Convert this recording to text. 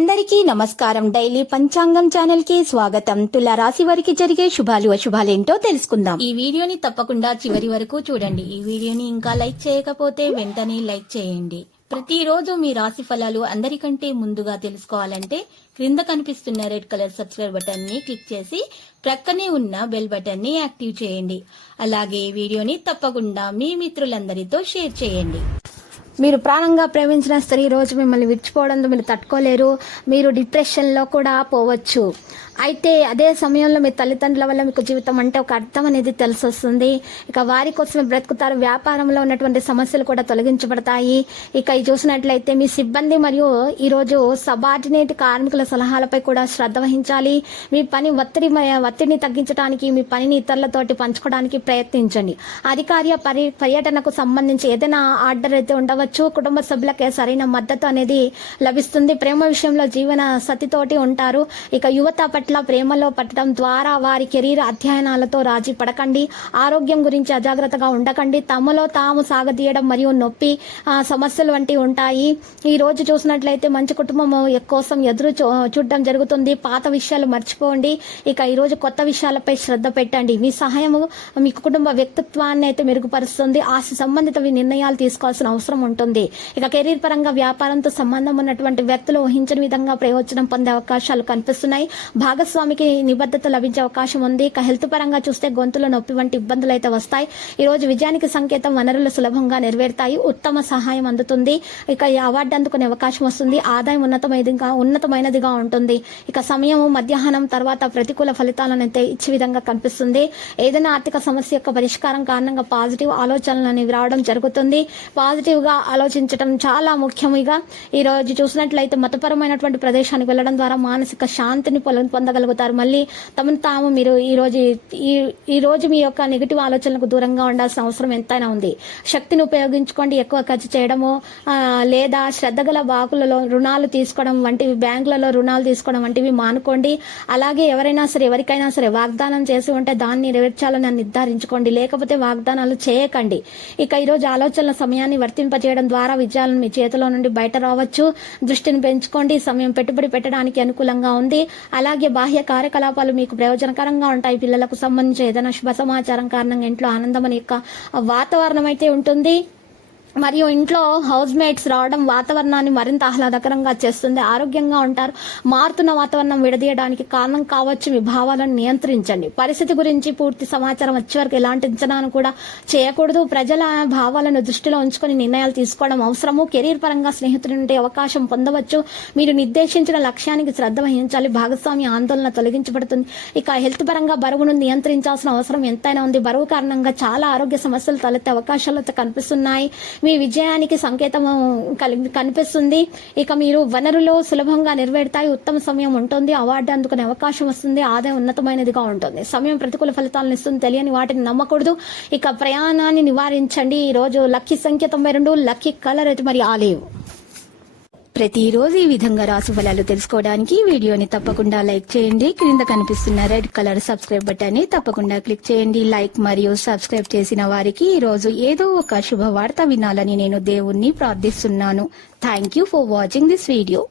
అందరికీ నమస్కారం. డైలీ పంచాంగం ఛానల్ కి స్వాగతం. తుల రాశి వారికి జరిగే శుభాలు అశుభాలేంటో తెలుసుకుందాం. ఈ వీడియోని తప్పకుండా చివరి వరకు చూడండి. ఈ వీడియోని ఇంకా లైక్ చేయకపోతే వెంటనే లైక్ చేయండి. ప్రతిరోజు మీ రాశి ఫలాలు అందరికంటే ముందుగా తెలుసుకోవాలంటే క్రింద కనిపిస్తున్న రెడ్ కలర్ సబ్స్క్రైబ్ బటన్ ని క్లిక్ చేసి ప్రక్కనే ఉన్న బెల్ బటన్ ని యాక్టివ్ చేయండి. అలాగే ఈ వీడియోని తప్పకుండా మీ మిత్రులందరితో షేర్ చేయండి. మీరు ప్రాణంగా ప్రేమించిన స్త్రీ రోజు మిమ్మల్ని విడిచిపోవడంతో మీరు తట్టుకోలేరు. మీరు డిప్రెషన్లో కూడా పోవచ్చు. అయితే అదే సమయంలో మీ తల్లిదండ్రుల వల్ల మీకు జీవితం అంటే ఒక అర్థం అనేది తెలిసి వస్తుంది. ఇక వారి కోసమే బ్రతుకుతారు. వ్యాపారంలో ఉన్నటువంటి సమస్యలు కూడా తొలగించబడతాయి. ఇక చూసినట్లయితే మీ సిబ్బంది మరియు ఈరోజు సబార్డినేట్ కార్మికుల సలహాలపై కూడా శ్రద్ధ వహించాలి. మీ పని ఒత్తిడిని తగ్గించడానికి మీ పనిని ఇతరులతోటి పంచుకోవడానికి ప్రయత్నించండి. అధికార పర్యటనకు సంబంధించి ఏదైనా ఆర్డర్ అయితే ఉండవచ్చు. కుటుంబ సభ్యులకే సరైన మద్దతు అనేది లభిస్తుంది. ప్రేమ విషయంలో జీవన సతితోటి ఉంటారు. ఇక యువత పట్ల ప్రేమలో పట్టడం ద్వారా వారి కెరీర్ అధ్యయనాలతో రాజీ పడకండి. ఆరోగ్యం గురించి అజాగ్రత్తగా ఉండకండి. తమలో తాము సాగదీయడం మరియు నొప్పి సమస్యలు వంటివి ఉంటాయి. ఈ రోజు చూసినట్లయితే మంచి కుటుంబం కోసం ఎదురు చూడడం జరుగుతుంది. పాత విషయాలు మర్చిపోండి. ఇక ఈ రోజు కొత్త విషయాలపై శ్రద్ధ పెట్టండి. మీ సహాయము మీ కుటుంబ వ్యక్తిత్వాన్ని అయితే మెరుగుపరుస్తుంది. ఆస్తి సంబంధిత నిర్ణయాలు తీసుకోవాల్సిన అవసరం ఉంటుంది. ఇక కెరీర్ పరంగా వ్యాపారంతో సంబంధం ఉన్నటువంటి వ్యక్తులు ఊహించని విధంగా ప్రయోజనం పొందే అవకాశాలు కనిపిస్తున్నాయి. భాగస్వామికి నిబద్ధత లభించే అవకాశం ఉంది. ఇక హెల్త్ పరంగా చూస్తే గొంతులో నొప్పి వంటి ఇబ్బందులు అయితే వస్తాయి. ఈ రోజు విజయానికి సంకేతం వనరులు సులభంగా నెరవేరుతాయి. ఉత్తమ సహాయం అందుతుంది. ఇక ఈ అవార్డు అందుకునే అవకాశం వస్తుంది. ఆదాయం ఉన్నతమైనదిగా ఉంటుంది. ఇక సమయం మధ్యాహ్నం తర్వాత ప్రతికూల ఫలితాలను అయితే ఇచ్చే విధంగా కనిపిస్తుంది. ఏదైనా ఆర్థిక సమస్య యొక్క పరిష్కారం కారణంగా పాజిటివ్ ఆలోచనలు అనేవి రావడం జరుగుతుంది. పాజిటివ్ గా ఆలోచించడం చాలా ముఖ్యంగా ఈ రోజు చూసినట్లయితే మతపరమైనటువంటి ప్రదేశానికి వెళ్లడం ద్వారా మానసిక శాంతిని పొందగలుగుతారు. మళ్ళీ తమను తాము మీరు ఈ రోజు మీ యొక్క నెగిటివ్ ఆలోచనలకు దూరంగా ఉండాల్సిన అవసరం ఎంతైనా ఉంది. శక్తిని ఉపయోగించుకోండి. ఎక్కువ ఖర్చు చేయడము లేదా శ్రద్ధ గల బాకులలో రుణాలు తీసుకోవడం వంటివి, బ్యాంకులలో రుణాలు తీసుకోవడం వంటివి మానుకోండి. అలాగే ఎవరికైనా సరే వాగ్దానం చేసి ఉంటే దాన్ని నెరవేర్చాలని నిర్ధారించుకోండి. లేకపోతే వాగ్దానాలు చేయకండి. ఇక ఈరోజు ఆలోచనల సమయాన్ని వర్తింపజేయడం ద్వారా విజయాలను మీ చేతిలో నుండి బయట రావచ్చు. దృష్టిని పెంచుకోండి. సమయం పెట్టుబడి పెట్టడానికి అనుకూలంగా ఉంది. అలాగే బాహ్య కార్యకలాపాలు మీకు ప్రయోజనకరంగా ఉంటాయి. పిల్లలకు సంబంధించి ఏదైనా శుభ సమాచారం కారణంగా ఇంట్లో ఆనందం అనే యొక్క వాతావరణం అయితే ఉంటుంది. మరియు ఇంట్లో హౌస్ మేట్స్ రావడం వాతావరణాన్ని మరింత ఆహ్లాదకరంగా చేస్తుంది. ఆరోగ్యంగా ఉంటారు. మారుతున్న వాతావరణం విడదీయడానికి కారణం కావచ్చు. మీ భావాలను నియంత్రించండి. పరిస్థితి గురించి పూర్తి సమాచారం వచ్చే వరకు ఎలాంటి అంచనాను కూడా చేయకూడదు. ప్రజల భావాలను దృష్టిలో ఉంచుకొని నిర్ణయాలు తీసుకోవడం అవసరము. కెరీర్ పరంగా స్నేహితుల నుండి అవకాశం పొందవచ్చు. మీరు నిర్దేశించిన లక్ష్యానికి శ్రద్ధ వహించాలి. భాగస్వామి ఆందోళన తొలగించబడుతుంది. ఇక హెల్త్ పరంగా బరువును నియంత్రించాల్సిన అవసరం ఎంతైనా ఉంది. బరువు కారణంగా చాలా ఆరోగ్య సమస్యలు తలెత్తే అవకాశాలు కనిపిస్తున్నాయి. మీ విజయానికి సంకేతం కనిపిస్తుంది. ఇక మీరు వనరులు సులభంగా నెరవేరుతాయి. ఉత్తమ సమయం ఉంటుంది. అవార్డు అందుకునే అవకాశం వస్తుంది. ఆదాయం ఉన్నతమైనదిగా ఉంటుంది. సమయం ప్రతికూల ఫలితాలను ఇస్తుంది. తెలియని వాటిని నమ్మకూడదు. ఇక ప్రయాణాన్ని నివారించండి. ఈ రోజు లక్కీ సంఖ్య 92, లక్కీ కలర్ అయితే మరి ఆలివ్. ప్రతిరోజు ఈ విధంగా రాశి ఫలాలు తెలుసుకోవడానికి వీడియోని తప్పకుండా లైక్ చేయండి. క్రింద కనిపిస్తున్న రెడ్ కలర్ సబ్స్క్రైబ్ బటన్ ని తప్పకుండా క్లిక్ చేయండి. లైక్ మరియు సబ్స్క్రైబ్ చేసిన వారికి ఈ రోజు ఏదో ఒక శుభవార్త వినాలని నేను దేవుణ్ణి ప్రార్థిస్తున్నాను. Thank you for watching this video.